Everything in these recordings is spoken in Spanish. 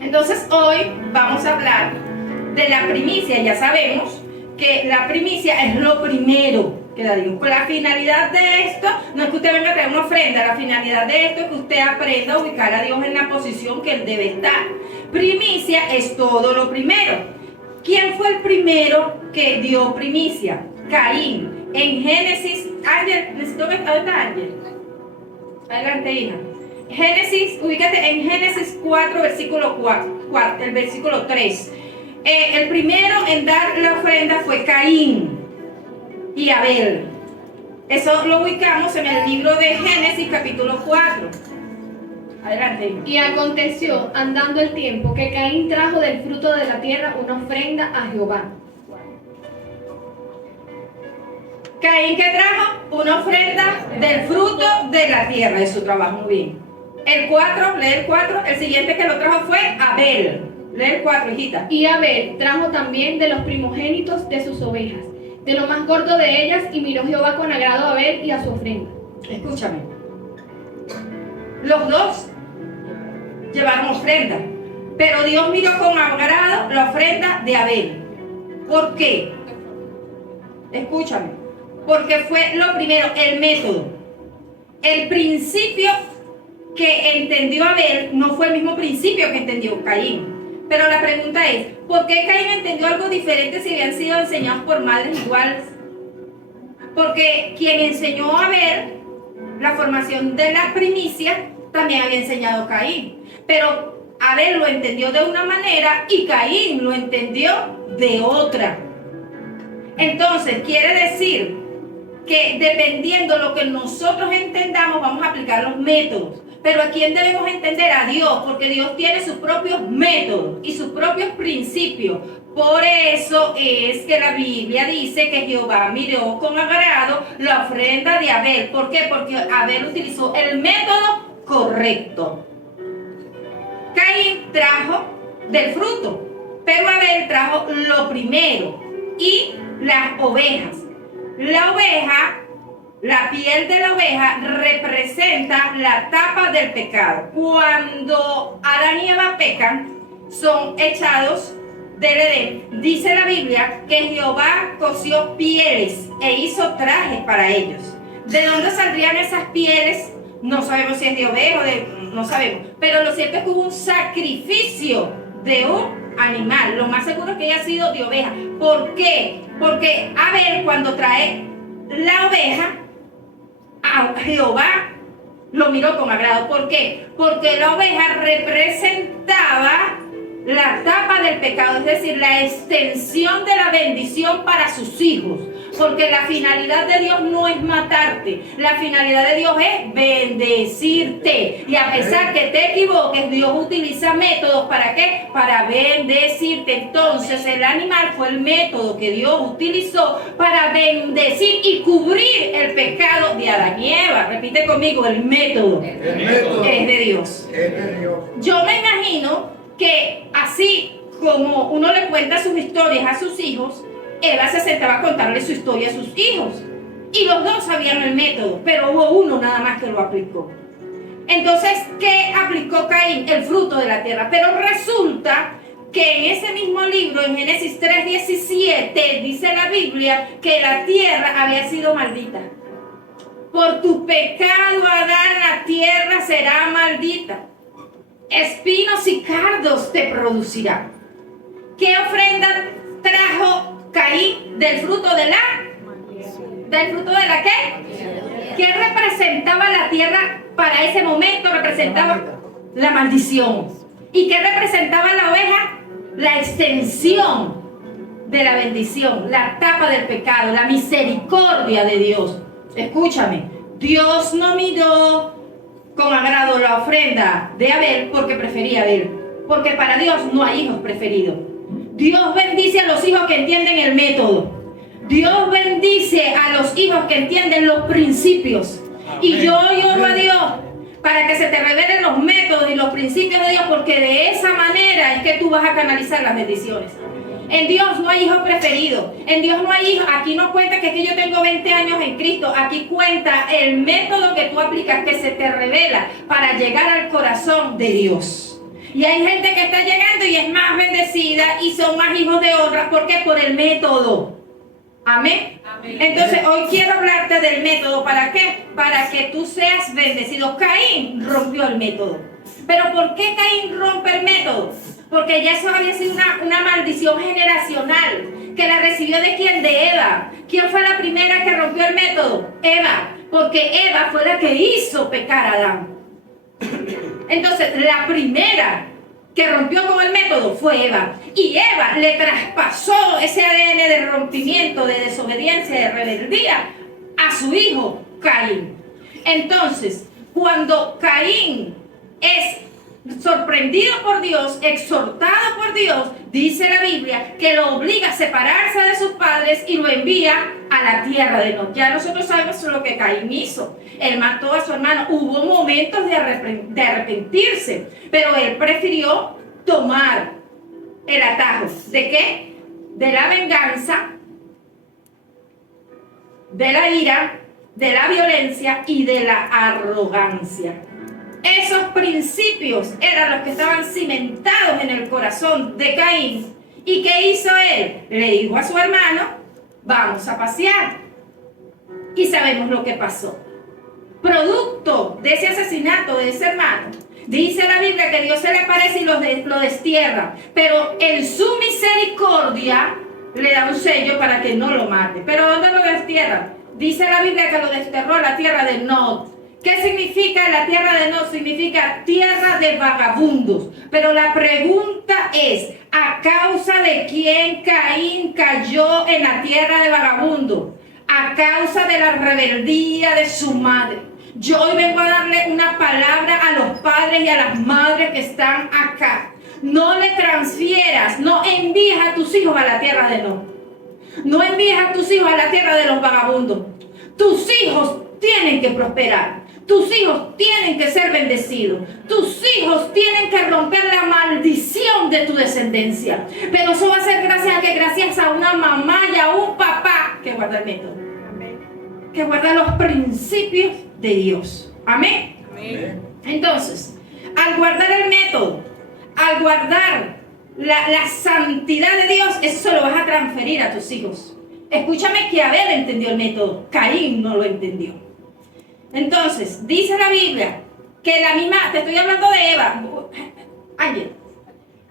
Entonces hoy vamos a hablar de la primicia. Ya sabemos que la primicia es lo primero que da Dios. La finalidad de esto no es que usted venga a traer una ofrenda, la finalidad de esto es que usted aprenda a ubicar a Dios en la posición que Él debe estar. Primicia es todo lo primero. ¿Quién fue el primero que dio primicia? Caín. En Génesis, Ángel, necesito que ¿dónde está Ángel? Adelante, hija. Génesis, ubícate en Génesis 4, versículo 4, el versículo 3. El primero en dar la ofrenda fue Caín y Abel. Eso lo ubicamos en el libro de Génesis, capítulo 4. Adelante. Y aconteció, andando el tiempo, que Caín trajo del fruto de la tierra una ofrenda a Jehová. Caín, ¿qué trajo? Una ofrenda del fruto de la tierra, de su trabajo. Muy bien. El 4, lee el 4. El siguiente que lo trajo fue Abel. Lee el 4, hijita. Y Abel trajo también de los primogénitos de sus ovejas, de lo más gordo de ellas, y miró Jehová con agrado a Abel y a su ofrenda. Escúchame. Los dos llevaron ofrenda, pero Dios miró con agrado la ofrenda de Abel. ¿Por qué? Escúchame. Porque fue lo primero, el método. El principio que entendió Abel no fue el mismo principio que entendió Caín. Pero la pregunta es, ¿por qué Caín entendió algo diferente si habían sido enseñados por madres iguales? Porque quien enseñó a Abel la formación de la primicia también había enseñado a Caín. Pero Abel lo entendió de una manera y Caín lo entendió de otra. Entonces, quiere decir que dependiendo de lo que nosotros entendamos, vamos a aplicar los métodos. Pero ¿a quién debemos entender? A Dios, porque Dios tiene sus propios métodos y sus propios principios. Por eso es que la Biblia dice que Jehová miró con agrado la ofrenda de Abel. ¿Por qué? Porque Abel utilizó el método correcto. Caín trajo del fruto, pero Abel trajo lo primero y las ovejas. La oveja, la piel de la oveja representa la tapa del pecado. Cuando Adán y Eva pecan, son echados del Edén. Dice la Biblia que Jehová cosió pieles e hizo trajes para ellos. ¿De dónde saldrían esas pieles? No sabemos si es de oveja o no sabemos. Pero lo cierto es que hubo un sacrificio de un animal. Lo más seguro es que haya sido de oveja. ¿Por qué? Porque Abel, cuando trae la oveja, a Jehová lo miró con agrado. ¿Por qué? Porque la oveja representaba la tapa del pecado, es decir, la extensión de la bendición para sus hijos. Porque la finalidad de Dios no es matarte, la finalidad de Dios es bendecirte. Y a pesar que te equivoques, Dios utiliza métodos, ¿para qué? Para bendecirte. Entonces el animal fue el método que Dios utilizó para bendecir y cubrir el pecado de Adán y Eva. Repite conmigo, el método, es de Dios. Yo me imagino que así como uno le cuenta sus historias a sus hijos, Eva se sentaba a contarle su historia a sus hijos. Y los dos sabían el método, pero hubo uno nada más que lo aplicó. Entonces, ¿qué aplicó Caín? El fruto de la tierra. Pero resulta que en ese mismo libro, en Génesis 3:17, dice la Biblia que la tierra había sido maldita. Por tu pecado, Adán, la tierra será maldita. Espinos y cardos te producirá. ¿Qué ofrenda trajo Caín del fruto de la qué? ¿Qué representaba la tierra para ese momento? Representaba la maldición. ¿Y qué representaba la oveja? La extensión de la bendición, la tapa del pecado, la misericordia de Dios. Escúchame, Dios no miró con agrado la ofrenda de Abel porque prefería a Abel, porque para Dios no hay hijos preferidos. Dios bendice a los hijos que entienden el método. Dios bendice a los hijos que entienden los principios. Y yo oro a Dios para que se te revelen los métodos y los principios de Dios, porque de esa manera es que tú vas a canalizar las bendiciones. En Dios no hay hijos preferidos. En Dios no hay hijos. Aquí no cuenta que es que yo tengo 20 años en Cristo. Aquí cuenta el método que tú aplicas, que se te revela para llegar al corazón de Dios. Y hay gente que está llegando y es más bendecida y son más hijos de otras. ¿Por qué? Por el método. Amén. Entonces hoy quiero hablarte del método. ¿Para qué? Para que tú seas bendecido. Caín rompió el método. ¿Pero por qué Caín rompe el método? Porque ya eso había sido una maldición generacional. ¿Que la recibió de quién? De Eva. ¿Quién fue la primera que rompió el método? Eva. Porque Eva fue la que hizo pecar a Adán. Entonces, la primera que rompió con el método fue Eva. Y Eva le traspasó ese ADN de rompimiento, de desobediencia, de rebeldía a su hijo Caín. Entonces, cuando Caín es sorprendido por Dios, exhortado por Dios, dice la Biblia que lo obliga a separarse de sus padres y lo envía a la tierra de Nod. Ya nosotros sabemos lo que Caín hizo. Él mató a su hermano. Hubo momentos de arrepentirse, pero él prefirió tomar el atajo. ¿De qué? De la venganza, de la ira, de la violencia y de la arrogancia. Esos principios eran los que estaban cimentados en el corazón de Caín. ¿Y qué hizo él? Le dijo a su hermano, vamos a pasear. Y sabemos lo que pasó. Producto de ese asesinato de ese hermano, dice la Biblia que Dios se le aparece y lo destierra. Pero en su misericordia le da un sello para que no lo mate. ¿Pero dónde lo destierra? Dice la Biblia que lo desterró a la tierra de Nod. ¿Qué significa la tierra de Nod? Significa tierra de vagabundos. Pero la pregunta es, ¿a causa de quién Caín cayó en la tierra de vagabundos? A causa de la rebeldía de su madre. Yo hoy vengo a darle una palabra a los padres y a las madres que están acá. No le transfieras, no envíes a tus hijos a la tierra de Nod. No envíes a tus hijos a la tierra de los vagabundos. Tus hijos tienen que prosperar. Tus hijos tienen que ser bendecidos. Tus hijos tienen que romper la maldición de tu descendencia. Pero eso va a ser gracias a una mamá y a un papá que guarda el método. Que guarda los principios de Dios. Amén. Amén. Entonces, al guardar el método, al guardar la santidad de Dios, eso lo vas a transferir a tus hijos. Escúchame que Abel entendió el método, Caín no lo entendió. Entonces, dice la Biblia que la misma, te estoy hablando de Eva, ayer,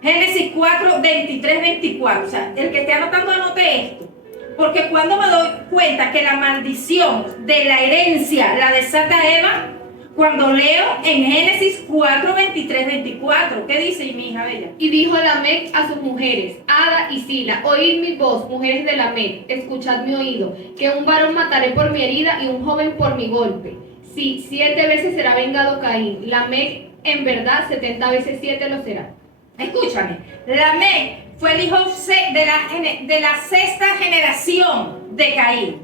Génesis 4, 23, 24, o sea, el que esté anotando anote esto, porque cuando me doy cuenta que la maldición de la herencia la desata Eva, cuando leo en Génesis 4, 23, 24, ¿qué dice mi hija bella? Y dijo Lamec a sus mujeres, Ada y Sila, oíd mi voz, mujeres de Lamec, escuchad mi oído, que un varón mataré por mi herida y un joven por mi golpe. Sí, 7 veces será vengado Caín. Lamec, en verdad, 70 veces 7 lo será. Escúchame, Lamec fue el hijo de la sexta generación de Caín.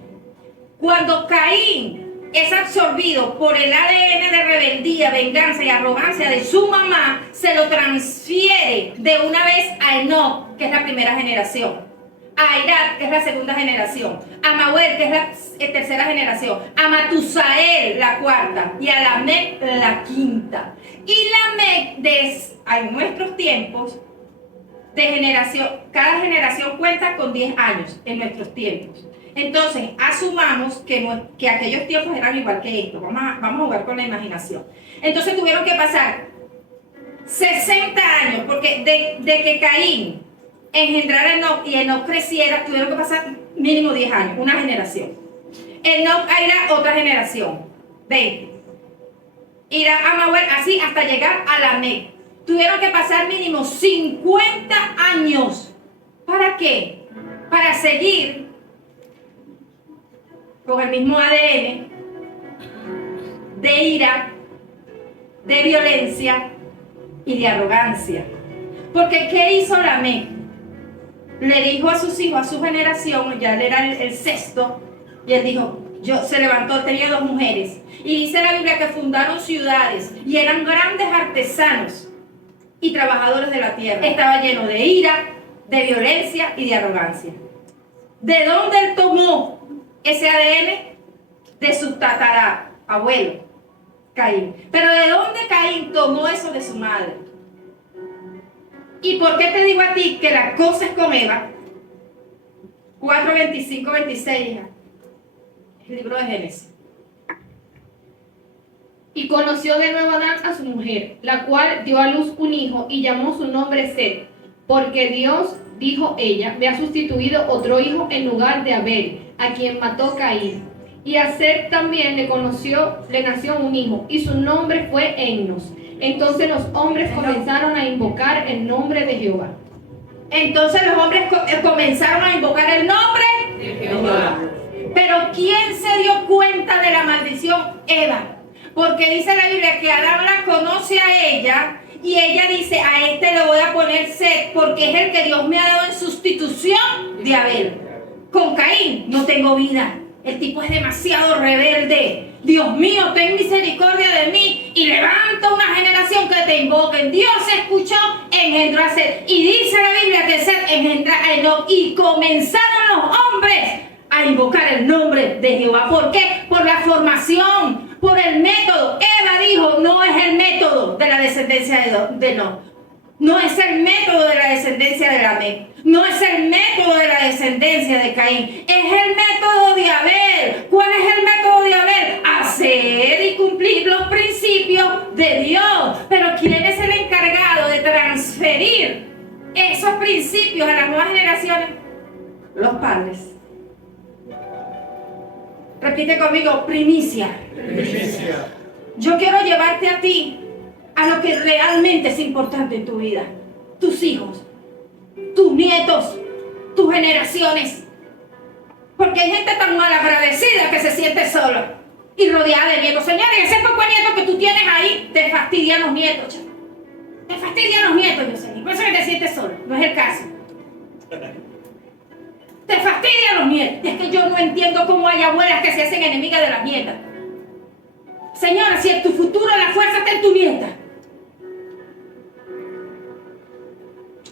Cuando Caín es absorbido por el ADN de rebeldía, venganza y arrogancia de su mamá, se lo transfiere de una vez a Enoc, que es la primera generación. A Irad, que es la segunda generación, a Mahuel, que es la tercera generación, a Matusael, la cuarta, y a Lamec, la quinta. Y Lamec, en nuestros tiempos, de generación, cada generación cuenta con 10 años en nuestros tiempos. Entonces, asumamos que aquellos tiempos eran igual que estos. Vamos a jugar con la imaginación. Entonces tuvieron que pasar 60 años, porque de que Caín engendrara a Enoc y Enoc creciera, tuvieron que pasar mínimo 10 años, una generación. Enoc irá otra generación, 20. Irá a Mahuel, así hasta llegar a Lamec. Tuvieron que pasar mínimo 50 años. ¿Para qué? Para seguir con el mismo ADN de ira, de violencia y de arrogancia. Porque ¿qué hizo Lamec? Le dijo a sus hijos, a su generación, ya él era el sexto, y él dijo, se levantó, tenía 2 mujeres. Y dice la Biblia que fundaron ciudades y eran grandes artesanos y trabajadores de la tierra. Estaba lleno de ira, de violencia y de arrogancia. ¿De dónde él tomó ese ADN? De su tatarabuelo, Caín. Pero ¿de dónde Caín tomó eso de su madre? ¿Y por qué te digo a ti que la cosa es con Eva? 4, 25, 26, hija. El libro de Génesis. Y conoció de nuevo Adán a su mujer, la cual dio a luz un hijo y llamó su nombre Set, porque Dios, dijo ella, me ha sustituido otro hijo en lugar de Abel, a quien mató Caín. Y a Set también le nació un hijo, y su nombre fue Enos. Entonces los hombres comenzaron a invocar el nombre de Jehová. Entonces los hombres comenzaron a invocar el nombre De Jehová. Pero ¿quién se dio cuenta de la maldición? Eva. Porque dice la Biblia que Adán la conoce a ella y ella dice, a este le voy a poner Set porque es el que Dios me ha dado en sustitución de Abel. Con Caín no tengo vida. El tipo es demasiado rebelde. Dios mío, ten misericordia de mí y levanta una generación que te invoquen. Dios escuchó, engendró a Set. Y dice la Biblia que Set engendró a Enoc. Y comenzaron los hombres a invocar el nombre de Jehová. ¿Por qué? Por la formación, por el método. Eva dijo, no es el método de la descendencia de Enoc. No es el método de la descendencia de Lamec. No es el método de la descendencia de Caín. Es el método de Abel. ¿Cuál es el método de Abel? Hacer y cumplir los principios de Dios. Pero ¿quién es el encargado de transferir esos principios a las nuevas generaciones? Los padres. Repite conmigo, primicia. Primicia. Yo quiero llevarte a ti a lo que realmente es importante en tu vida. Tus hijos, tus nietos, tus generaciones. Porque hay gente tan mal agradecida que se siente sola y rodeada de nietos. Señores, ese poco nieto que tú tienes ahí, te fastidian los nietos. Chico. Te fastidian los nietos, yo sé. Por eso que te sientes solo. No es el caso. Te fastidian los nietos. Es que yo no entiendo cómo hay abuelas que se hacen enemigas de las nietas. Señora, si en tu futuro la fuerza está en tu nieta.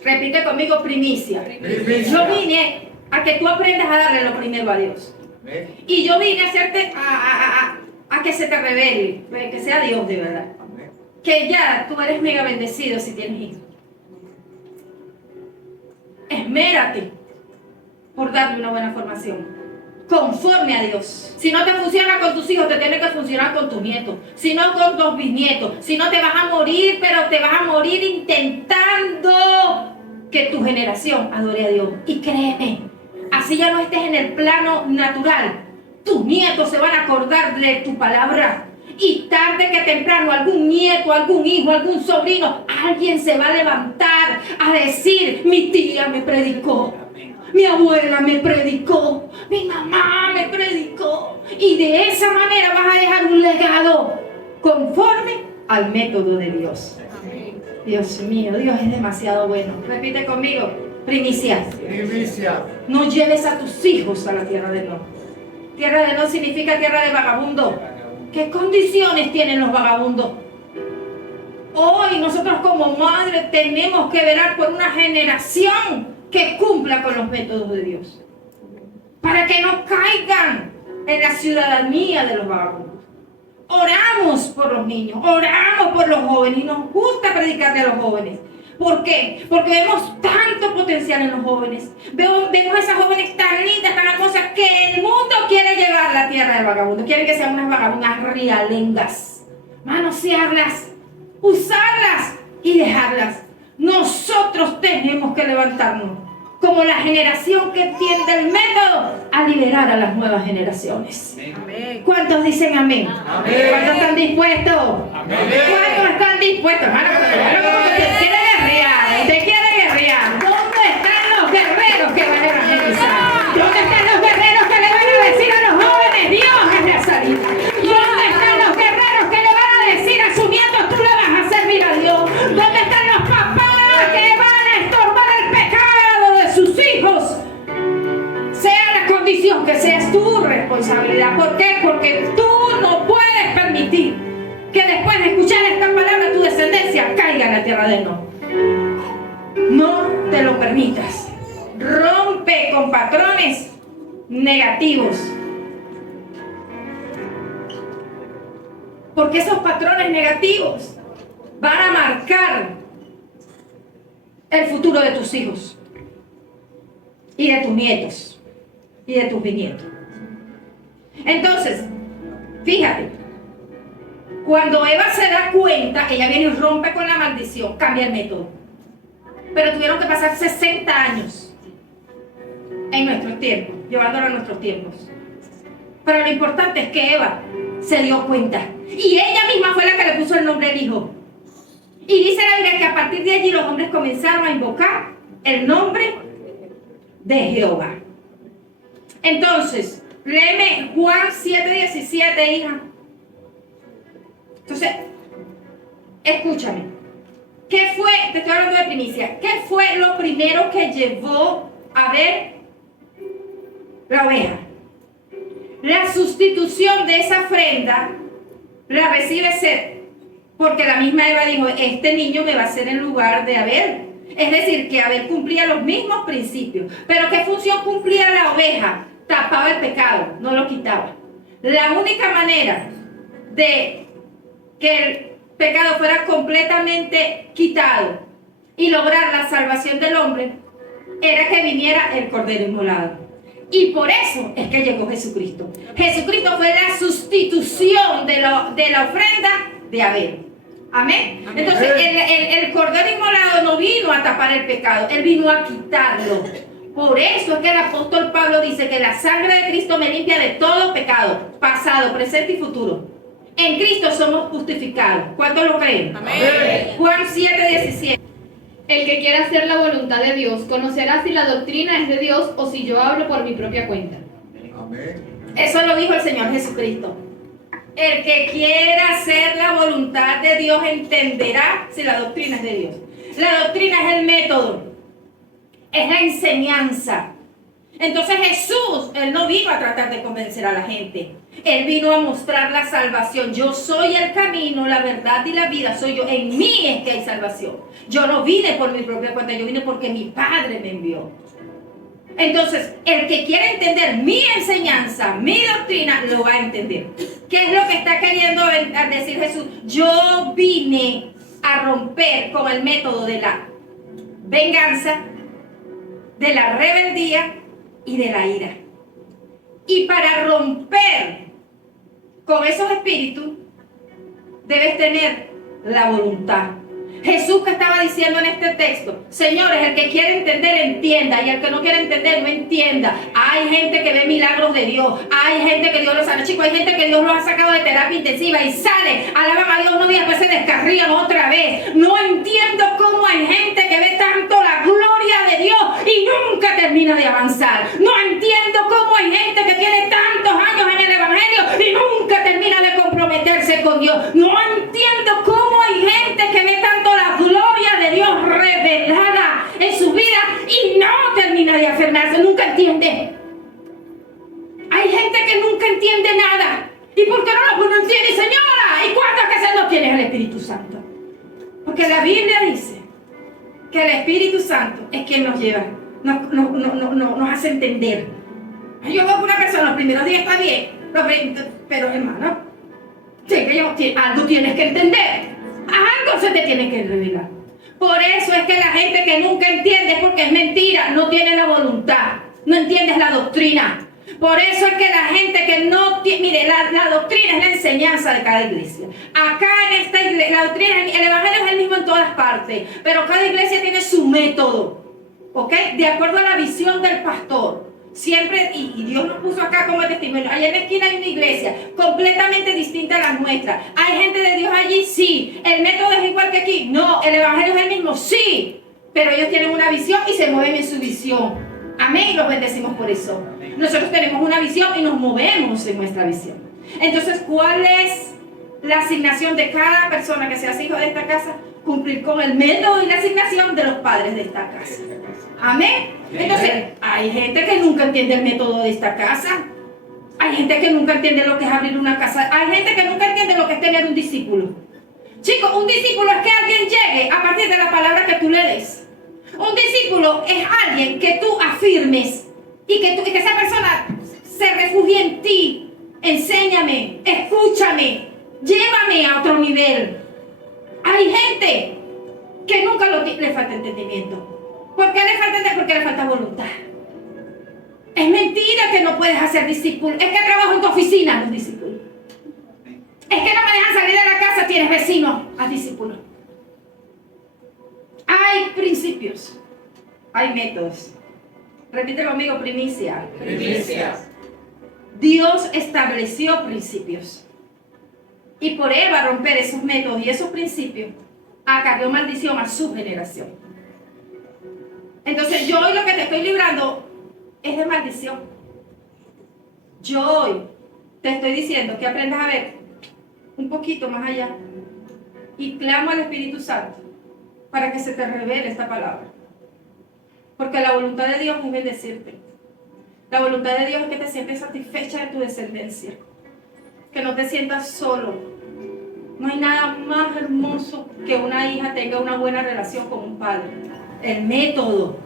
Repite conmigo, primicia. Primicia. Yo vine a que tú aprendas a darle lo primero a Dios. Amén. Y yo vine a hacerte a que se te revele, que sea Dios de verdad. Amén. Que ya tú eres mega bendecido si tienes hijos. Esmérate por darle una buena formación, conforme a Dios. Si no te funciona con tus hijos, te tiene que funcionar con tus nietos. Si no, con tus bisnietos. Si no, te vas a morir, pero te vas a morir intentando que tu generación adore a Dios. Y créeme, así ya no estés en el plano natural, tus nietos se van a acordar de tu palabra. Y tarde que temprano algún nieto, algún hijo, algún sobrino, alguien se va a levantar a decir, mi tía me predicó, mi abuela me predicó, mi mamá me predicó. Y de esa manera vas a dejar un legado conforme al método de Dios. Dios mío, Dios es demasiado bueno. Repite conmigo, primicia. Primicia. No lleves a tus hijos a la tierra de No. Tierra de No significa tierra de vagabundo. ¿Qué condiciones tienen los vagabundos? Hoy nosotros como madre tenemos que velar por una generación que cumpla con los métodos de Dios, para que no caigan en la ciudadanía de los vagabundos. Oramos por los niños, oramos por los jóvenes y nos gusta predicarle a los jóvenes. ¿Por qué? Porque vemos tanto potencial en los jóvenes. Vemos esas jóvenes tan lindas, tan hermosas, que el mundo quiere llevar a la tierra del vagabundo. Quieren que sean unas vagabundas realengas, manosearlas, usarlas y dejarlas. Nosotros tenemos que levantarnos como la generación que entiende el método a liberar a las nuevas generaciones. Amén. ¿Cuántos dicen amén? Amén. ¿Cuántos están dispuestos? Amén. ¿Cuántos están dispuestos? Hermano, usted quiere guerrear, usted quiere guerrear. ¿Dónde están los guerreros que van a evangelizar? ¿Dónde están los guerreros que le van a decir a los jóvenes, Dios es Nazaret? ¿Dónde están los guerreros que le van a decir a sus nietos, tú le vas a servir a Dios? ¿Dónde están los papás que van a estorbar el pecado de sus hijos? Sea la condición que sea, es tu responsabilidad. ¿Por qué? Porque tú no puedes permitir que después de escuchar esta palabra tu descendencia caiga en la tierra de No. No te lo permitas. Rompe con patrones negativos. Porque esos patrones negativos van a marcar el futuro de tus hijos y de tus nietos y de tus bisnietos. Entonces, fíjate, cuando Eva se da cuenta, ella viene y rompe con la maldición, cambia el método. Pero tuvieron que pasar 60 años en nuestros tiempos, llevándolo a nuestros tiempos. Pero lo importante es que Eva se dio cuenta. Y ella misma fue la que le puso el nombre al hijo. Y dice la Biblia que a partir de allí los hombres comenzaron a invocar el nombre de Jehová. Entonces, léeme Juan 7:17, hija. Entonces, escúchame. ¿Qué fue? Te estoy hablando de primicia. ¿Qué fue lo primero que llevó a ver la oveja? La sustitución de esa ofrenda la recibe Seth, porque la misma Eva dijo, este niño me va a hacer en lugar de Abel. Es decir, que Abel cumplía los mismos principios. Pero ¿qué función cumplía la oveja? Tapaba el pecado, no lo quitaba. La única manera de que el pecado fuera completamente quitado y lograr la salvación del hombre era que viniera el Cordero Inmolado. Y por eso es que llegó Jesucristo. Jesucristo fue la sustitución de la ofrenda de Abel. Amén. Entonces el Cordero Inmolado no vino a tapar el pecado, él vino a quitarlo. Por eso es que el apóstol Pablo dice que la sangre de Cristo me limpia de todo pecado, pasado, presente y futuro. En Cristo somos justificados. ¿Cuántos lo creen? Amén. Juan 7:17. El que quiera hacer la voluntad de Dios conocerá si la doctrina es de Dios o si yo hablo por mi propia cuenta. Amén. Eso lo dijo el Señor Jesucristo. El que quiera hacer la voluntad de Dios entenderá si la doctrina es de Dios. La doctrina es el método, es la enseñanza. Entonces Jesús, él no vino a tratar de convencer a la gente. Él vino a mostrar la salvación. Yo soy el camino, la verdad y la vida. Soy yo. En mí es que hay salvación. Yo no vine por mi propia cuenta. Yo vine porque mi Padre me envió. Entonces, el que quiere entender mi enseñanza, mi doctrina, lo va a entender. ¿Qué es lo que está queriendo decir Jesús? Yo vine a romper con el método de la venganza, de la rebeldía y de la ira. Y para romper con esos espíritus, debes tener la voluntad. Jesús que estaba diciendo en este texto, señores, el que quiere entender, entienda, y el que no quiere entender, no entienda. Hay gente que ve milagros de Dios, hay gente que Dios los sana, chicos, hay gente que Dios los ha sacado de terapia intensiva y sale, alaban a Dios unos días, después se descarrían otra vez. No entiendo cómo hay gente que ve tanto la gloria de Dios y nunca termina de avanzar. No entiendo cómo hay gente que tiene tantos años en el Evangelio y nunca termina de comprometerse con Dios. No entiendo cómo hay gente que ve tanto la gloria de Dios revelada en su vida y no termina de afirmarse, nunca entiende. Hay gente que nunca entiende nada. ¿Y por qué no lo entiende, señora? ¿Y cuántos que se no tienen el Espíritu Santo? Porque la Biblia dice que el Espíritu Santo es quien nos lleva, nos hace entender. Yo veo que una persona los primeros días está bien, pero hermano, algo tienes que entender. Algo se te tiene que revelar. Por eso es que la gente que nunca entiende es porque es mentira, no tiene la voluntad, no entiendes la doctrina. Por eso es que la gente que no tiene, mire, la doctrina es la enseñanza de cada iglesia. Acá en esta iglesia, la doctrina, el evangelio es el mismo en todas partes, pero cada iglesia tiene su método, ¿ok? De acuerdo a la visión del pastor. Siempre, y Dios nos puso acá como testimonio. Allá en la esquina hay una iglesia completamente distinta a la nuestra. ¿Hay gente de Dios allí? Sí. ¿El método es igual que aquí? No. ¿El evangelio es el mismo? Sí. Pero ellos tienen una visión y se mueven en su visión. Amén. Y los bendecimos por eso. Nosotros tenemos una visión y nos movemos en nuestra visión. Entonces, ¿cuál es la asignación de cada persona que se hace hijo de esta casa? Cumplir con el método y la asignación de los padres de esta casa. Amén. Entonces, hay gente que nunca entiende el método de esta casa. Hay gente que nunca entiende lo que es abrir una casa. Hay gente que nunca entiende lo que es tener un discípulo. Chicos, un discípulo es que alguien llegue a partir de la palabra que tú le des. Un discípulo es alguien que tú afirmes y que esa persona se refugie en ti. Enséñame, escúchame, llévame a otro nivel. Hay gente que nunca le falta entendimiento. ¿Por qué le falta entendimiento? Porque le falta voluntad. Es mentira que no puedes hacer discípulos. Es que trabajo en tu oficina, los discípulos. Es que no me dejan salir de la casa, tienes vecinos, haz discípulos. Hay principios, hay métodos. Repite conmigo, primicia. Primicia. Dios estableció principios. Y por Eva romper esos métodos y esos principios, acarreó maldición a su generación. Entonces yo hoy lo que te estoy librando es de maldición. Yo hoy te estoy diciendo que aprendas a ver un poquito más allá y clamo al Espíritu Santo para que se te revele esta palabra. Porque la voluntad de Dios es bendecirte. La voluntad de Dios es que te sientes satisfecha de tu descendencia. Que no te sientas solo. No hay nada más hermoso que una hija tenga una buena relación con un padre. El método,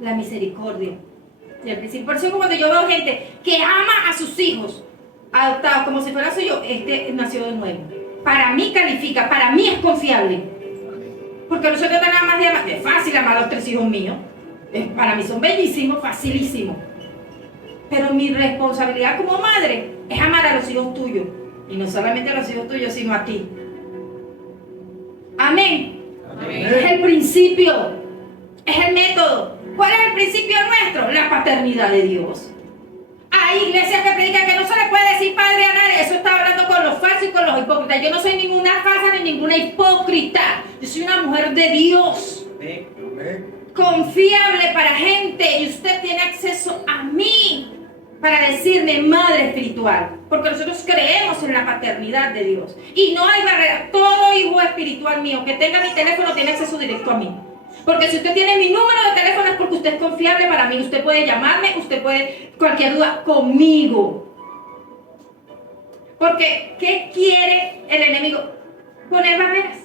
la misericordia y el principio. Por eso cuando yo veo gente que ama a sus hijos adoptados como si fuera suyo, este nació de nuevo. Para mí califica, para mí es confiable. Porque nosotros nada más de amar. Es fácil amar a los 3 hijos míos. Para mí son bellísimos, facilísimos. Pero mi responsabilidad como madre es amar a los hijos tuyos. Y no solamente a los hijos tuyos, sino a ti. Amén. Amén. Es el principio. Es el método. ¿Cuál es el principio nuestro? La paternidad de Dios. Hay iglesias que predican que no se le puede decir padre a nadie. Eso está hablando con los falsos y con los hipócritas. Yo no soy ninguna falsa ni ninguna hipócrita. Yo soy una mujer de Dios. Amén. Confiable para gente. Y usted tiene acceso a mí para decirme madre espiritual. Porque nosotros creemos en la paternidad de Dios. Y no hay barrera. Todo hijo espiritual mío que tenga mi teléfono tiene acceso directo a mí. Porque si usted tiene mi número de teléfono es porque usted es confiable para mí. Usted puede llamarme, usted puede, cualquier duda, conmigo. Porque, ¿qué quiere el enemigo? Poner barreras.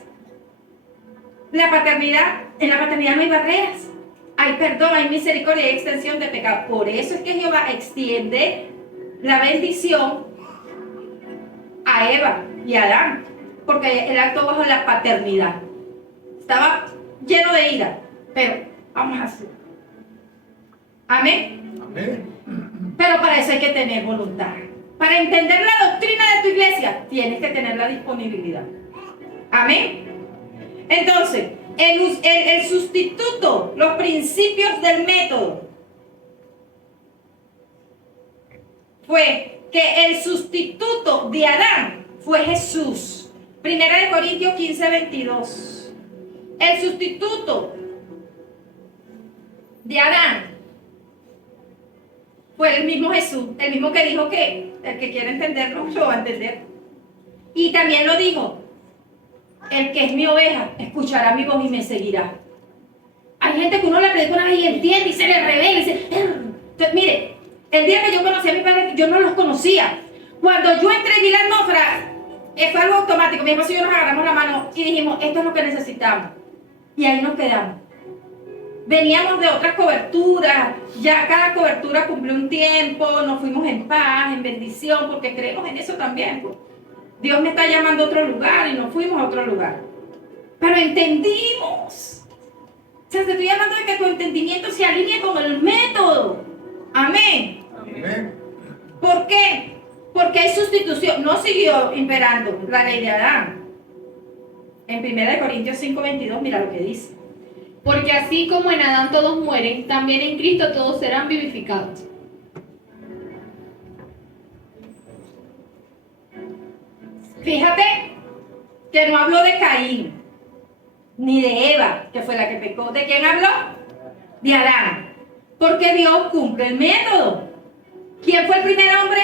La paternidad, en la paternidad no hay barreras. Hay perdón, hay misericordia, hay extensión de pecado. Por eso es que Jehová extiende la bendición a Eva y a Adán. Porque él actuó bajo la paternidad. Estaba lleno de ira, pero vamos a hacer. Amén. Amén. Pero para eso hay que tener voluntad. Para entender la doctrina de tu iglesia, tienes que tener la disponibilidad. Amén. Entonces, el sustituto, los principios del método, fue que el sustituto de Adán fue Jesús. 1 Corintios 15:22. El sustituto de Adán fue el mismo Jesús, el mismo que dijo que el que quiera entenderlo lo va a entender. Y también lo dijo, el que es mi oveja escuchará mi voz y me seguirá. Hay gente que uno le predica una vez y entiende y se le revela y dice, entonces, mire, el día que yo conocí a mi padre, yo no los conocía. Cuando yo entré en la atmósfera, fue algo automático. Mi esposo y yo nos agarramos la mano y dijimos, esto es lo que necesitamos. Y ahí nos quedamos. Veníamos de otras coberturas, ya cada cobertura cumplió un tiempo, nos fuimos en paz, en bendición, porque creemos en eso también. Pues. Dios me está llamando a otro lugar y nos fuimos a otro lugar. Pero entendimos. O sea, te estoy hablando de que tu entendimiento se alinee con el método. Amén. Amén. ¿Por qué? Porque hay sustitución. No siguió imperando la ley de Adán. En 1 Corintios 5:22, mira lo que dice. Porque así como en Adán todos mueren, también en Cristo todos serán vivificados. Fíjate que no habló de Caín, ni de Eva, que fue la que pecó. ¿De quién habló? De Adán. Porque Dios cumple el método. ¿Quién fue el primer hombre?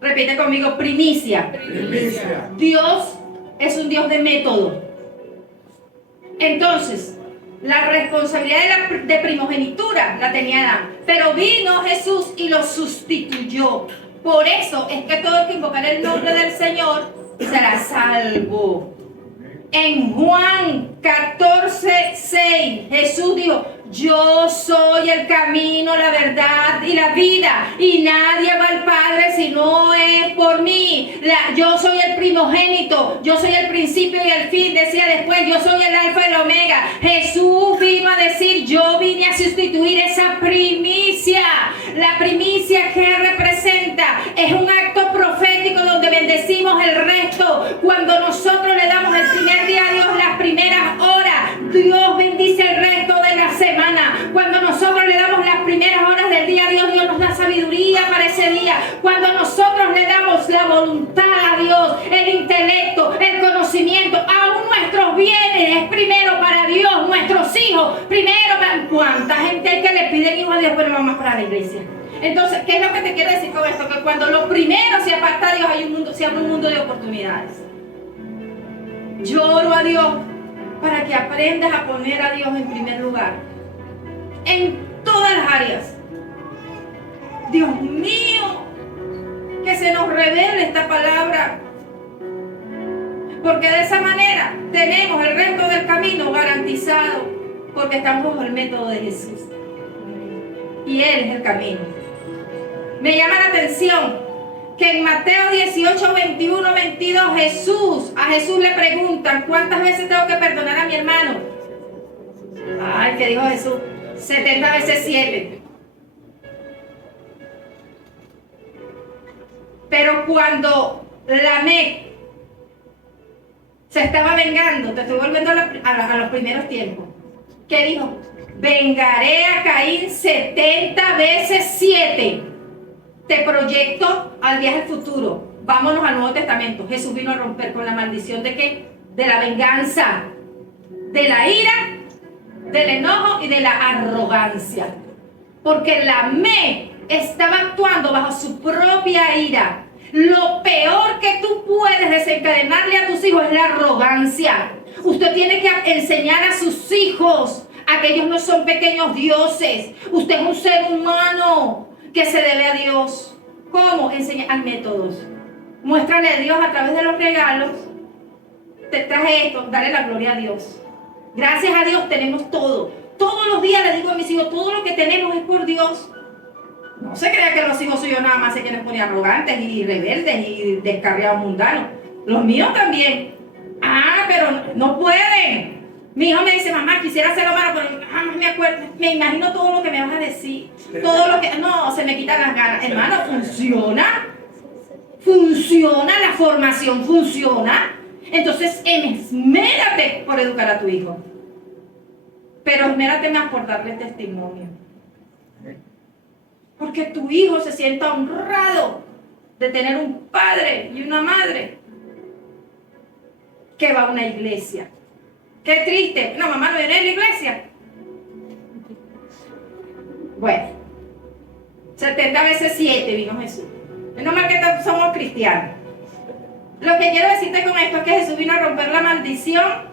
Repite conmigo, primicia. Primicia. Dios es un Dios de método. Entonces, la responsabilidad de primogenitura la tenía Adán. Pero vino Jesús y lo sustituyó. Por eso es que todo el que invocar el nombre del Señor será salvo. En Juan 14:6, Jesús dijo, yo soy el camino, la verdad y la vida, y nadie va al Padre si no es por mí. Yo soy el primogénito, yo soy el principio y el fin, decía después, yo soy el alfa y el omega. Jesús vino a decir, yo vine a sustituir esa primicia. La primicia que representa es un acto profético donde bendecimos el resto. Cuando nosotros le damos el primer día a Dios, las primeras horas, Dios bendice el resto de la semana. Cuando nosotros le damos las primeras horas del día a Dios, Dios nos da sabiduría para ese día. Cuando nosotros le damos la voluntad a Dios, el intelecto, el conocimiento, aún nuestros bienes es primero para Dios, nuestros hijos primero para... ¿Cuánta gente hay que le piden hijos a Dios, pero no más para la iglesia? Entonces, ¿qué es lo que te quiero decir con esto? Que cuando lo primero se aparta de Dios, se abre un mundo de oportunidades. Lloro a Dios para que aprendas a poner a Dios en primer lugar, en todas las áreas. Dios mío, que se nos revele esta palabra, porque de esa manera tenemos el resto del camino garantizado, porque estamos bajo el método de Jesús y Él es el camino. Me llama la atención que en Mateo 18, 21, 22, a Jesús le preguntan, ¿cuántas veces tengo que perdonar a mi hermano? Ay, ¿qué dijo Jesús? 70 veces 7. Pero cuando Lamec se estaba vengando, te estoy volviendo a los primeros tiempos, ¿qué dijo? Vengaré a Caín 70 veces 7. Te proyecto al viaje al futuro. Vámonos al Nuevo Testamento. Jesús vino a romper con la maldición ¿de qué? De la venganza, de la ira, del enojo y de la arrogancia. Porque Lamec estaba actuando bajo su propia ira. Lo peor que tú puedes desencadenarle a tus hijos es la arrogancia. Usted tiene que enseñar a sus hijos a que ellos no son pequeños dioses. Usted es un ser humano que se debe a Dios. ¿Cómo? Enseñar métodos. Muéstrale a Dios a través de los regalos. Te traje esto, dale la gloria a Dios. Gracias a Dios tenemos todo. Todos los días le digo a mis hijos, todo lo que tenemos es por Dios. No se crea que los hijos suyos nada más se quieren poner arrogantes y rebeldes y descarriados mundanos. Los míos también. Ah, pero no pueden. Mi hijo me dice, mamá, quisiera hacerlo malo, pero jamás me acuerdo. Me imagino todo lo que me vas a decir. Todo lo que... No, se me quitan las ganas. Hermano, funciona. Funciona, la formación funciona. Entonces, esmérate por educar a tu hijo. Pero esmérate más por darle testimonio. Porque tu hijo se sienta honrado de tener un padre y una madre que va a una iglesia. Qué triste. No, mamá no viene a la iglesia. Bueno, 70 veces 7 vino Jesús. Menos mal que somos cristianos. Lo que quiero decirte con esto es que Jesús vino a romper la maldición.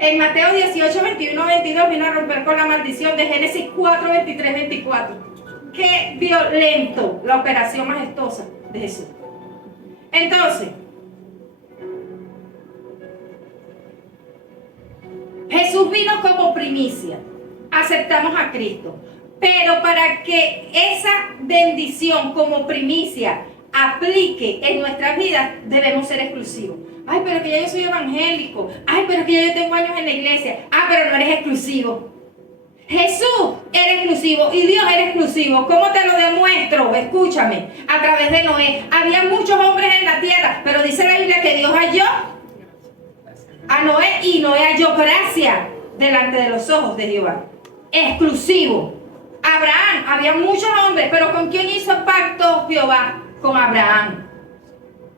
En Mateo 18, 21, 22 vino a romper con la maldición de Génesis 4, 23, 24. Qué violento la operación majestuosa de Jesús. Entonces, Jesús vino como primicia. Aceptamos a Cristo. Pero para que esa bendición como primicia aplique en nuestras vidas, debemos ser exclusivos. Ay, pero que ya yo soy evangélico. Ay, pero que ya yo tengo años en la iglesia. Ah, pero no eres exclusivo. Jesús era exclusivo y Dios era exclusivo. ¿Cómo te lo demuestro? Escúchame. A través de Noé. Había muchos hombres en la tierra, pero dice la Biblia que Dios halló a Noé y Noé halló gracia delante de los ojos de Jehová. Exclusivo. Abraham, había muchos hombres, pero ¿con quién hizo pacto Jehová? Con Abraham.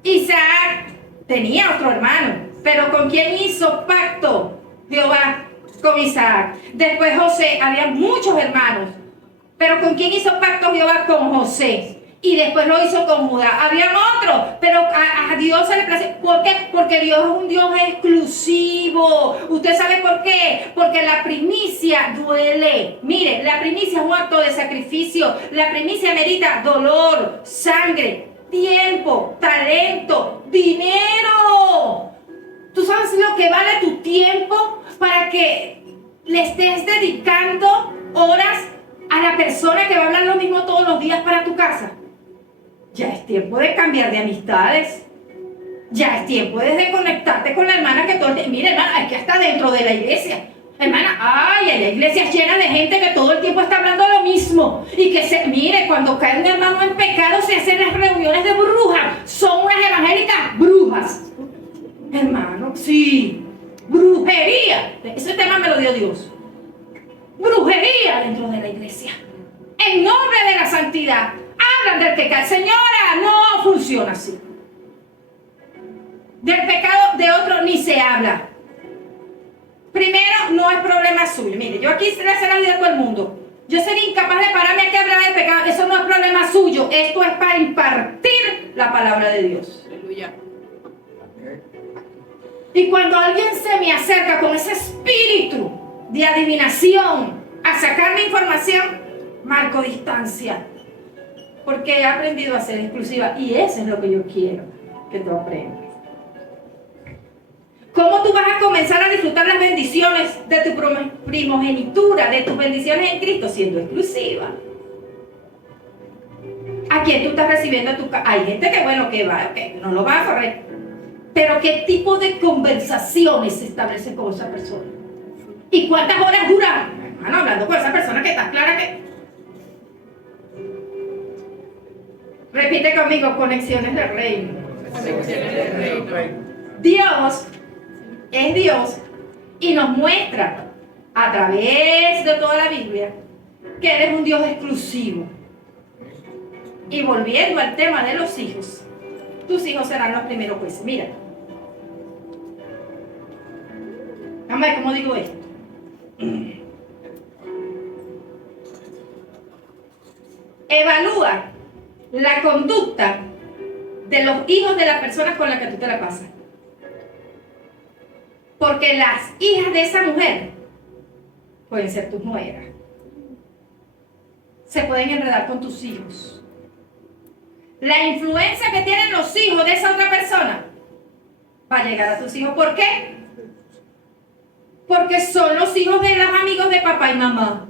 Isaac tenía otro hermano, pero ¿con quién hizo pacto Jehová? Con Isaac. Después José, había muchos hermanos, pero ¿con quién hizo pacto Jehová? Con José. Y después lo hizo con Judá. Habían otros, pero a Dios se le place. ¿Por qué? Porque Dios es un Dios exclusivo. ¿Usted sabe por qué? Porque la primicia duele. Mire, la primicia es un acto de sacrificio. La primicia merita dolor, sangre, tiempo, talento, dinero. ¿Tú sabes lo que vale tu tiempo para que le estés dedicando oras a la persona que va a hablar lo mismo todos los días para tu casa. Ya es tiempo de cambiar de amistades. Ya es tiempo de desconectarte con la hermana que todo el tiempo... Mira, hermana, es que hasta dentro de la iglesia. Hermana, hay iglesias llenas de gente que todo el tiempo está hablando lo mismo. Y que mire, cuando cae un hermano en pecado se hacen las reuniones de brujas. Son unas evangélicas brujas. Hermano, sí. Brujería. Ese tema me lo dio Dios. Brujería dentro de la iglesia. En nombre de la santidad. Hablan del pecado. Señora, no funciona así. Del pecado de otro ni se habla. Primero, no es problema suyo. Mire, yo aquí le hacer la vida a todo el mundo. Yo sería incapaz de pararme aquí a hablar del pecado. Eso no es problema suyo. Esto es para impartir la palabra de Dios. Aleluya. Y cuando alguien se me acerca con ese espíritu de adivinación a sacarme información, marco distancia. Porque he aprendido a ser exclusiva. Y eso es lo que yo quiero que tú aprendas. ¿Cómo tú vas a comenzar a disfrutar las bendiciones de tu primogenitura, de tus bendiciones en Cristo, siendo exclusiva? ¿A quién tú estás recibiendo tu casa? Hay gente que, bueno, que va, que no lo va a correr. Pero ¿qué tipo de conversaciones se establecen con esa persona? ¿Y cuántas horas duran? Hermano, hablando con esa persona que está clara que... Repite conmigo, conexiones del reino. Dios es Dios y nos muestra a través de toda la Biblia que Él es un Dios exclusivo. Y volviendo al tema de los hijos, tus hijos serán los primeros jueces. Mira, vamos a ver cómo digo esto. Evalúa la conducta de los hijos de las personas con las que tú te la pasas. Porque las hijas de esa mujer pueden ser tus nueras. Se pueden enredar con tus hijos. La influencia que tienen los hijos de esa otra persona va a llegar a tus hijos. ¿Por qué? Porque son los hijos de los amigos de papá y mamá.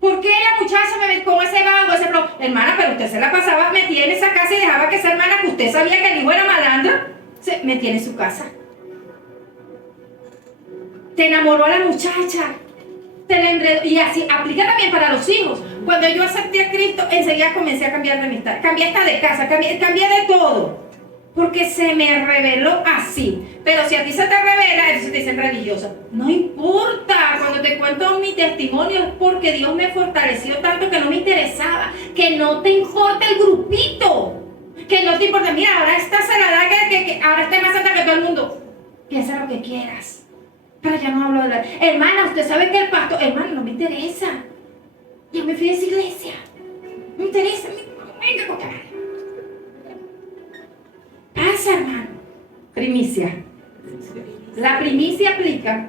¿Por qué la muchacha me ve con ese vago, ese pro? Hermana, pero usted se la pasaba metida en esa casa y dejaba que esa hermana que usted sabía que el hijo era malandro, se metía en su casa. Te enamoró a la muchacha, te la enredó, y así aplica también para los hijos. Cuando yo acepté a Cristo, enseguida comencé a cambiar de amistad, cambié hasta de casa, cambié de todo. Porque se me reveló así. Pero si a ti se te revela, entonces te dicen religiosa. No importa, cuando te cuento mi testimonio es porque Dios me fortaleció tanto que no me interesaba. Que no te importa el grupito. Que no te importa, mira, ahora estás a la edad que ahora estás más alta que todo el mundo. Piensa lo que quieras. Pero ya no hablo de la... Hermana, usted sabe que el pastor... Hermano, no me interesa. Yo me fui de esa iglesia. Me interesa. Venga, contar. Pasa, hermano. Primicia. La primicia aplica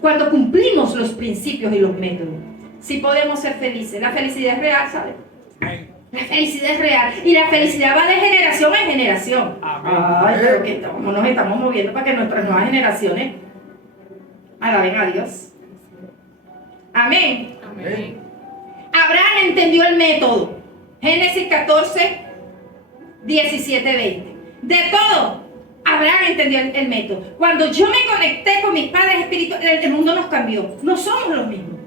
cuando cumplimos los principios y los métodos. Si podemos ser felices. La felicidad es real, ¿sabes? La felicidad es real. Y la felicidad va de generación en generación. Ay, pero que nos estamos moviendo para que nuestras nuevas generaciones alaben a Dios. Amén. Amén. Abraham entendió el método. Génesis 14, 17, 20. De todo, Abraham entendió el método. Cuando yo me conecté con mis padres espirituales, el mundo nos cambió. No somos los mismos.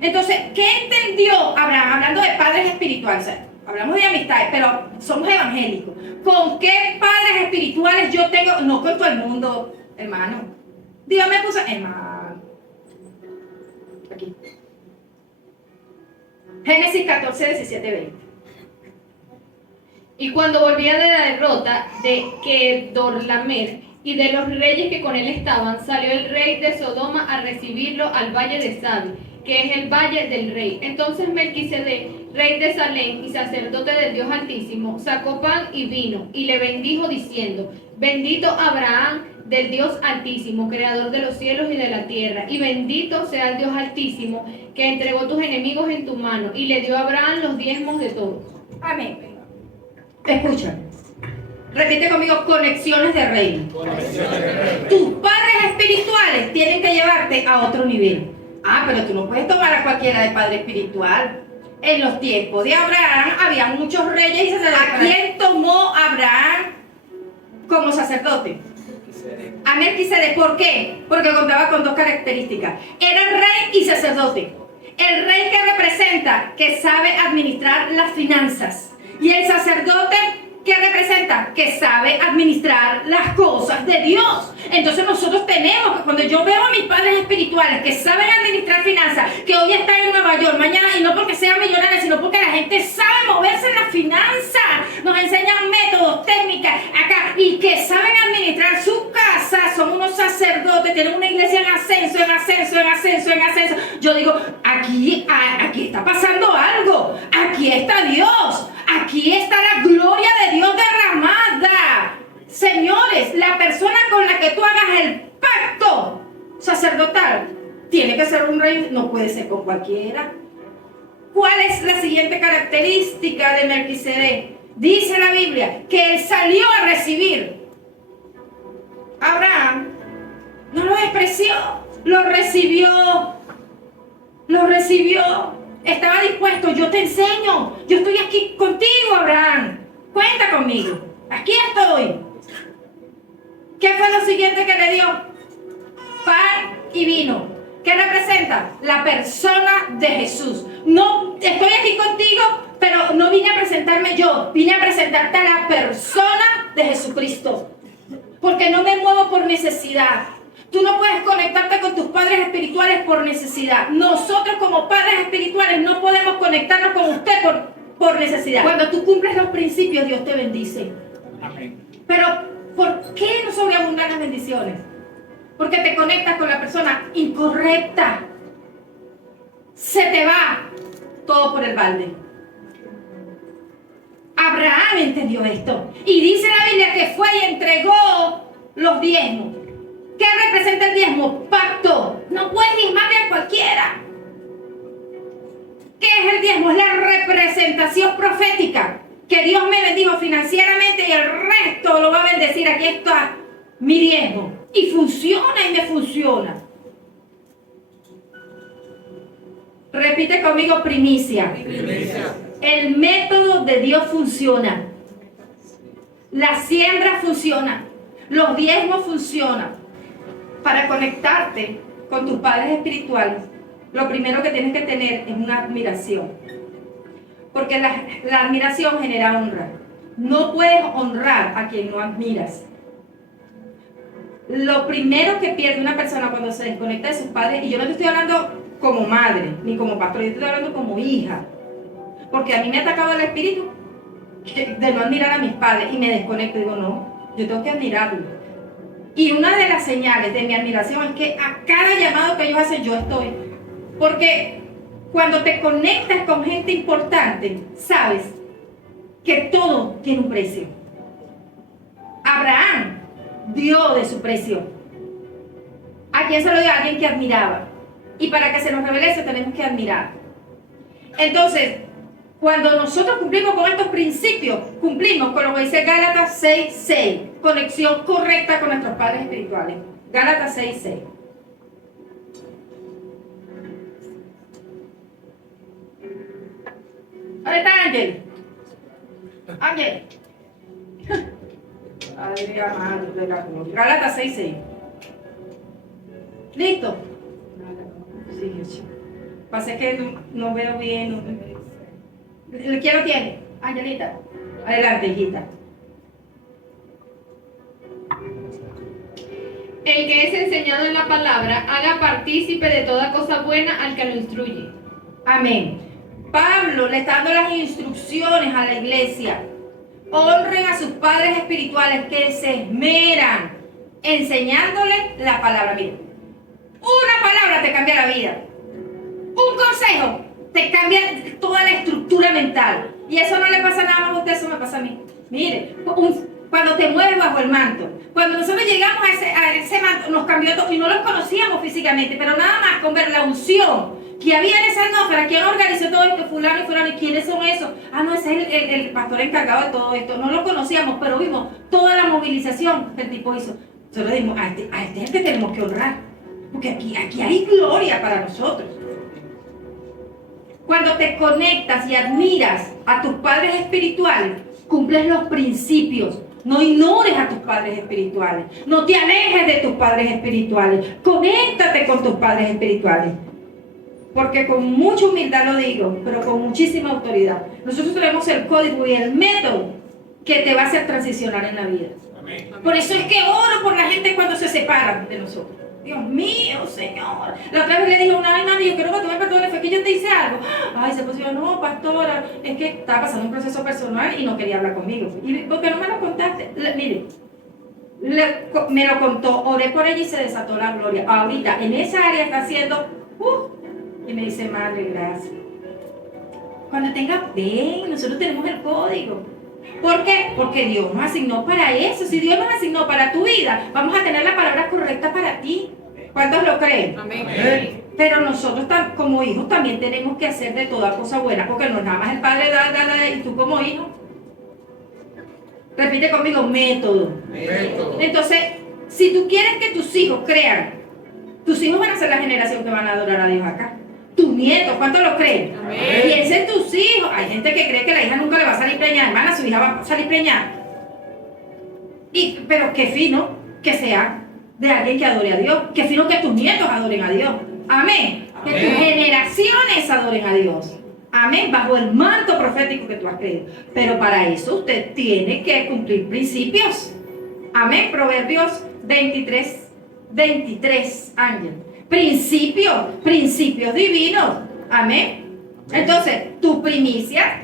Entonces, ¿qué entendió Abraham? Hablando de padres espirituales, o sea, hablamos de amistades, pero somos evangélicos. ¿Con qué padres espirituales yo tengo? No con todo el mundo, hermano. Dios me puso, hermano. Aquí. Génesis 14, 17, 20. Y cuando volvía de la derrota de Kedorlaomer y de los reyes que con él estaban, salió el rey de Sodoma a recibirlo al valle de Sabi, que es el valle del rey. Entonces Melquisedec, rey de Salem y sacerdote del Dios Altísimo, sacó pan y vino y le bendijo diciendo: bendito Abraham del Dios Altísimo, creador de los cielos y de la tierra, y bendito sea el Dios Altísimo que entregó tus enemigos en tu mano y le dio a Abraham los diezmos de todos. Amén. Escucha. Repite conmigo, conexiones de reino. Tus padres a otro nivel. Ah, pero tú no puedes tomar a cualquiera de padre espiritual. En los tiempos de Abraham había muchos reyes y sacerdotes. ¿A quién tomó Abraham como sacerdote? A Melquisedec. ¿Por qué? Porque contaba con dos características. Era rey y sacerdote. El rey que representa, que sabe administrar las finanzas. Y el sacerdote que representa, que sabe administrar las cosas de Dios. Entonces nosotros tenemos que, cuando yo veo a mis padres espirituales que saben administrar finanzas, que hoy están en Nueva York, mañana, y no porque sean millonarios, sino porque la gente sabe moverse en las finanzas, nos enseñan métodos, técnicas acá, y que saben administrar su casa, son unos sacerdotes, tienen una iglesia en ascenso, en ascenso, en ascenso, en ascenso. Yo digo, aquí está pasando algo, aquí está Dios, aquí está la gloria de Dios derramada. Señores, la persona con la que tú hagas el pacto sacerdotal tiene que ser un rey, no puede ser con cualquiera. ¿Cuál es la siguiente característica de Melquisedec? Dice la Biblia que él salió a recibir. Abraham no lo despreció, lo recibió. Estaba dispuesto, yo te enseño, yo estoy aquí contigo, Abraham, cuenta conmigo, aquí estoy. ¿Qué fue lo siguiente que le dio? Pan y vino. ¿Qué representa? La persona de Jesús. No, estoy aquí contigo, pero no vine a presentarme yo, vine a presentarte a la persona de Jesucristo. Porque no me muevo por necesidad. Tú no puedes conectarte con tus padres espirituales por necesidad. Nosotros como padres espirituales no podemos conectarnos con usted por necesidad. Cuando tú cumples los principios, Dios te bendice. Amén. Pero, ¿por qué no sobreabundan las bendiciones? Porque te conectas con la persona incorrecta. Se te va todo por el balde. Abraham entendió esto. Y dice la Biblia que fue y entregó los diezmos. ¿Qué representa el diezmo? Pacto. No puedes diezmarle a cualquiera. ¿Qué es el diezmo? Es la representación profética. Que Dios me bendijo financieramente y el resto lo va a bendecir. Aquí está mi diezmo. Y funciona y me funciona. Repite conmigo, primicia. Primicia. El método de Dios funciona. La siembra funciona. Los diezmos funcionan. Para conectarte con tus padres espirituales, lo primero que tienes que tener es una admiración. Porque la admiración genera honra. No puedes honrar a quien no admiras. Lo primero que pierde una persona cuando se desconecta de sus padres, y yo no te estoy hablando como madre, ni como pastor, yo te estoy hablando como hija. Porque a mí me ha atacado el espíritu de no admirar a mis padres y me desconecto. Digo, no, yo tengo que admirarlos. Y una de las señales de mi admiración es que a cada llamado que ellos hacen, yo estoy. Porque cuando te conectas con gente importante, sabes que todo tiene un precio. Abraham dio de su precio. ¿A quién se lo dio? A alguien que admiraba. Y para que se nos revele eso, tenemos que admirar. Entonces, cuando nosotros cumplimos con estos principios, cumplimos con lo que dice Gálatas 6:6. Conexión correcta con nuestros padres espirituales. Gálatas 6:6. ¿Dónde está Ángel? Ángel. Ay, amado de la gloria. Gálatas 6:6. ¿Listo? Sí, Jesús. Pasa que no veo bien. ¿Quién lo tiene? Angelita. Adelante, hijita. El que es enseñado en la palabra, haga partícipe de toda cosa buena al que lo instruye. Amén. Pablo le está dando las instrucciones a la iglesia. Honren a sus padres espirituales que se esmeran enseñándole la palabra. Mira, una palabra te cambia la vida. Un consejo te cambia toda la estructura mental. Y eso no le pasa nada más a usted, eso me pasa a mí. Mire, cuando te mueves bajo el manto, cuando nosotros llegamos a ese manto, nos cambió todo y no los conocíamos físicamente, pero nada más con ver la unción que había en esa atmósfera. ¿Quién organizó todo esto? Fulano y fulano. ¿Y quiénes son esos? Ah, no, ese es el pastor encargado de todo esto. No lo conocíamos, pero vimos toda la movilización que el tipo hizo. Nosotros dijimos, a este tenemos que honrar. Porque aquí hay gloria para nosotros. Cuando te conectas y admiras a tus padres espirituales, cumples los principios. No ignores a tus padres espirituales. No te alejes de tus padres espirituales. Conéctate con tus padres espirituales. Porque con mucha humildad lo digo, pero con muchísima autoridad. Nosotros tenemos el código y el método que te va a hacer transicionar en la vida. Amén. Por eso es que oro por la gente cuando se separan de nosotros. Dios mío, Señor. La otra vez le dije a una hermana, yo quiero que tú me perdones, fue que yo te hice algo. Ay, se puso, no, pastora, es que estaba pasando un proceso personal y no quería hablar conmigo. ¿Y por qué no me lo contaste? Mire, me lo contó, oré por ella y se desató la gloria. Ahorita, en esa área está haciendo, y me dice, madre, gracias. Cuando tenga, ven, nosotros tenemos el código. ¿Por qué? Porque Dios nos asignó para eso. Si Dios nos asignó para tu vida, vamos a tener la palabra correcta para ti. ¿Cuántos lo creen? Amén. Amén. Pero nosotros como hijos también tenemos que hacer de toda cosa buena, porque no es nada más el padre da, y tú como hijo. Repite conmigo, método. Método. Entonces, si tú quieres que tus hijos crean, tus hijos van a ser la generación que van a adorar a Dios acá. Tus nietos, ¿cuántos lo creen? Amén. Piensa en tus hijos. Hay gente que cree que la hija nunca le va a salir preñada. Hermana, su hija va a salir preñada. Pero qué fino que sea de alguien que adore a Dios. Qué fino que tus nietos adoren a Dios. Amén. Que tus Amén. generaciones adoren a Dios. Amén. Bajo el manto profético que tú has creído. Pero para eso usted tiene que cumplir principios. Amén. Proverbios 23, Ángel. Principios divinos. Amén. Entonces, tu primicia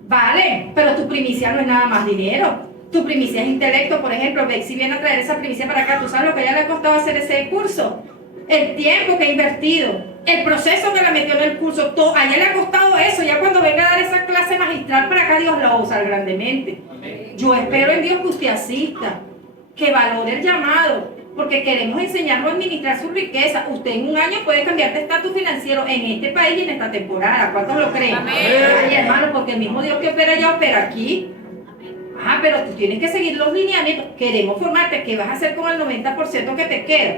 vale, pero tu primicia no es nada más dinero. Tu primicia es intelecto, por ejemplo. Ve, si viene a traer esa primicia para acá, tú sabes lo que a ella le ha costado hacer ese curso, el tiempo que ha invertido, el proceso que la metió en el curso, todo, a ella le ha costado eso. Ya cuando venga a dar esa clase magistral para acá, Dios la va a usar grandemente. Yo espero en Dios que usted asista, que valore el llamado, porque queremos enseñarlo a administrar su riqueza. Usted en un año puede cambiar de estatus financiero en este país y en esta temporada. ¿Cuántos lo creen? Amén. Ay, hermano, porque el mismo Dios que opera allá opera aquí. Pero tú tienes que seguir los lineamientos. Queremos formarte. ¿Qué vas a hacer con el 90% que te queda?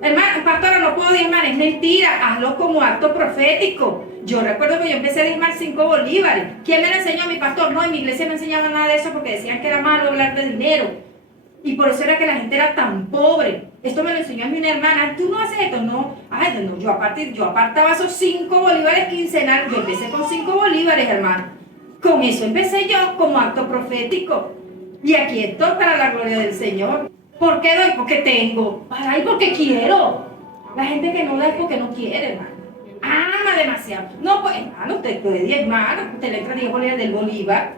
Hermano, pastora, no puedo diezmar. Es mentira. Hazlo como acto profético. Yo recuerdo que yo empecé a diezmar 5 bolívares. ¿Quién me lo enseñó? Mi pastor. No, en mi iglesia no enseñaba nada de eso porque decían que era malo hablar de dinero. Y por eso era que la gente era tan pobre. Esto me lo enseñó a mi hermana. ¿Tú no haces esto? No. Ay, no, yo apartaba esos 5 bolívares quincenal. Yo empecé con 5 bolívares, hermano. Con eso empecé yo como acto profético. Y aquí estoy para la gloria del Señor. ¿Por qué doy? Porque tengo. Para y porque quiero. La gente que no da es porque no quiere, hermano. Ama demasiado. No, pues, hermano, usted puede diezmar. Usted le entra 10 bolívares del bolívar.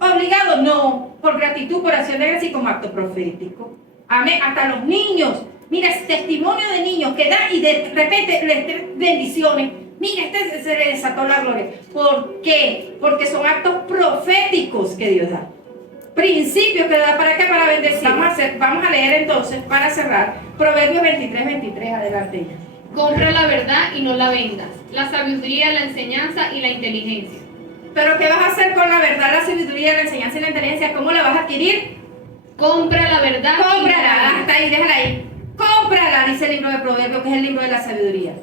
¿Obligado? No. Por gratitud, por acción de gracia y como acto profético. Amén. Hasta los niños. Mira, es testimonio de niños que da y de repente les trae bendiciones. Mira, se le desató la gloria. ¿Por qué? Porque son actos proféticos que Dios da. Principios que da para qué, para bendecir. Vamos a leer entonces, para cerrar, Proverbios 23, adelante. Compra la verdad y no la vendas. La sabiduría, la enseñanza y la inteligencia. Pero ¿qué vas a hacer con la verdad, la sabiduría, la enseñanza y la inteligencia? ¿Cómo la vas a adquirir? Compra la verdad. y no la Cómprala, vendas. hasta ahí, déjala ahí. Cómprala, dice el libro de Proverbios, que es el libro de la sabiduría.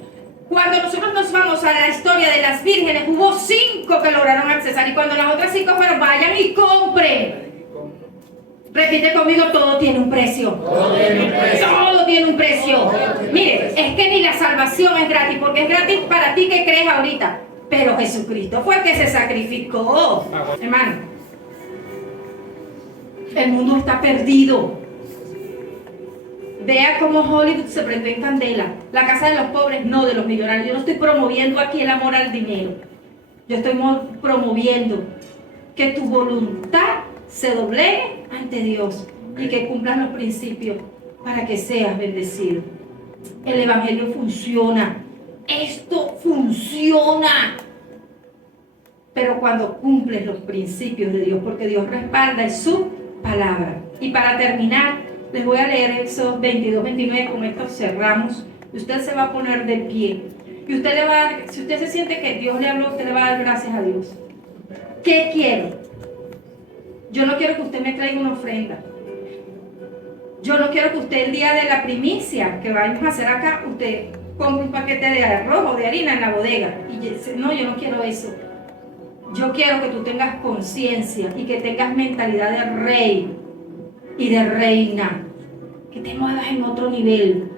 Cuando nosotros nos vamos a la historia de las vírgenes, hubo 5 que lograron accesar, y cuando las otras 5 fueron, vayan y compren. Repite conmigo, todo tiene un precio. Todo tiene un precio. Todo tiene un precio. Mire, es que ni la salvación es gratis, porque es gratis para ti que crees ahorita. Pero Jesucristo fue el que se sacrificó. Hermano, el mundo está perdido. Vea cómo Hollywood se prendió en candela. La casa de los pobres, no de los millonarios. Yo no estoy promoviendo aquí el amor al dinero. Yo estoy promoviendo que tu voluntad se doblegue ante Dios y que cumplas los principios para que seas bendecido. El evangelio funciona. Esto funciona. Pero cuando cumples los principios de Dios, porque Dios respalda en su palabra. Y para terminar, les voy a leer Éxodo 22-29, con esto cerramos. Y usted se va a poner de pie. Y usted le va a dar, si usted se siente que Dios le habló, usted le va a dar gracias a Dios. ¿Qué quiere? Yo no quiero que usted me traiga una ofrenda. Yo no quiero que usted el día de la primicia que vamos a hacer acá, usted compre un paquete de arroz o de harina en la bodega. No, yo no quiero eso. Yo quiero que tú tengas conciencia y que tengas mentalidad de rey y de reina. Que te muevas en otro nivel.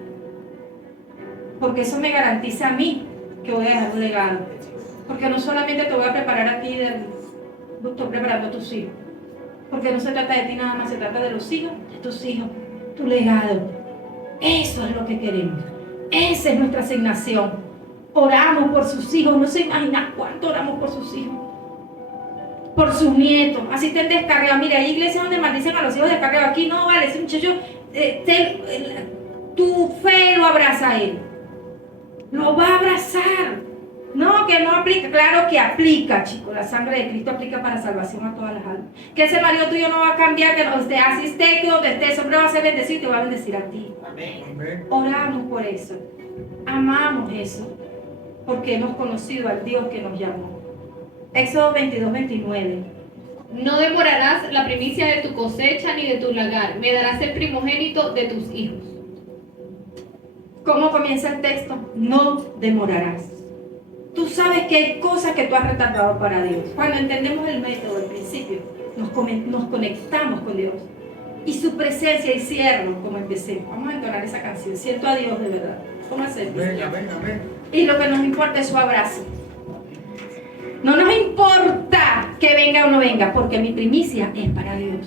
Porque eso me garantiza a mí que voy a dejar un legado. Porque no solamente te voy a preparar a ti, estoy preparando a tus hijos. Porque no se trata de ti nada más, se trata de los hijos, de tus hijos, tu legado. Eso es lo que queremos. Esa es nuestra asignación. Oramos por sus hijos, no se imaginan cuánto oramos por sus hijos. Por sus nietos, así estén descargados. Mira, hay iglesias donde maldicen a los hijos descargados. Aquí no vale, ese muchacho, tu fe lo abraza a él. Lo va a abrazar. No, que no aplica. Claro que aplica, chicos. La sangre de Cristo aplica para salvación a todas las almas. Que ese marido tuyo no va a cambiar, que no esté así, esté, que donde esté, ese hombre va a ser bendecido y te va a bendecir a ti. Amén. Oramos por eso. Amamos eso. Porque hemos conocido al Dios que nos llamó. Éxodo 22, 29. No demorarás la primicia de tu cosecha ni de tu lagar. Me darás el primogénito de tus hijos. ¿Cómo comienza el texto? No demorarás. Tú sabes que hay cosas que tú has retardado para Dios. Cuando entendemos el método, el principio, nos conectamos con Dios. Y su presencia, y cierro, como empecé. Vamos a entonar esa canción. Siento a Dios de verdad. ¿Cómo hacerlo? Amén. Y lo que nos importa es su abrazo. No nos importa que venga o no venga, porque mi primicia es para Dios.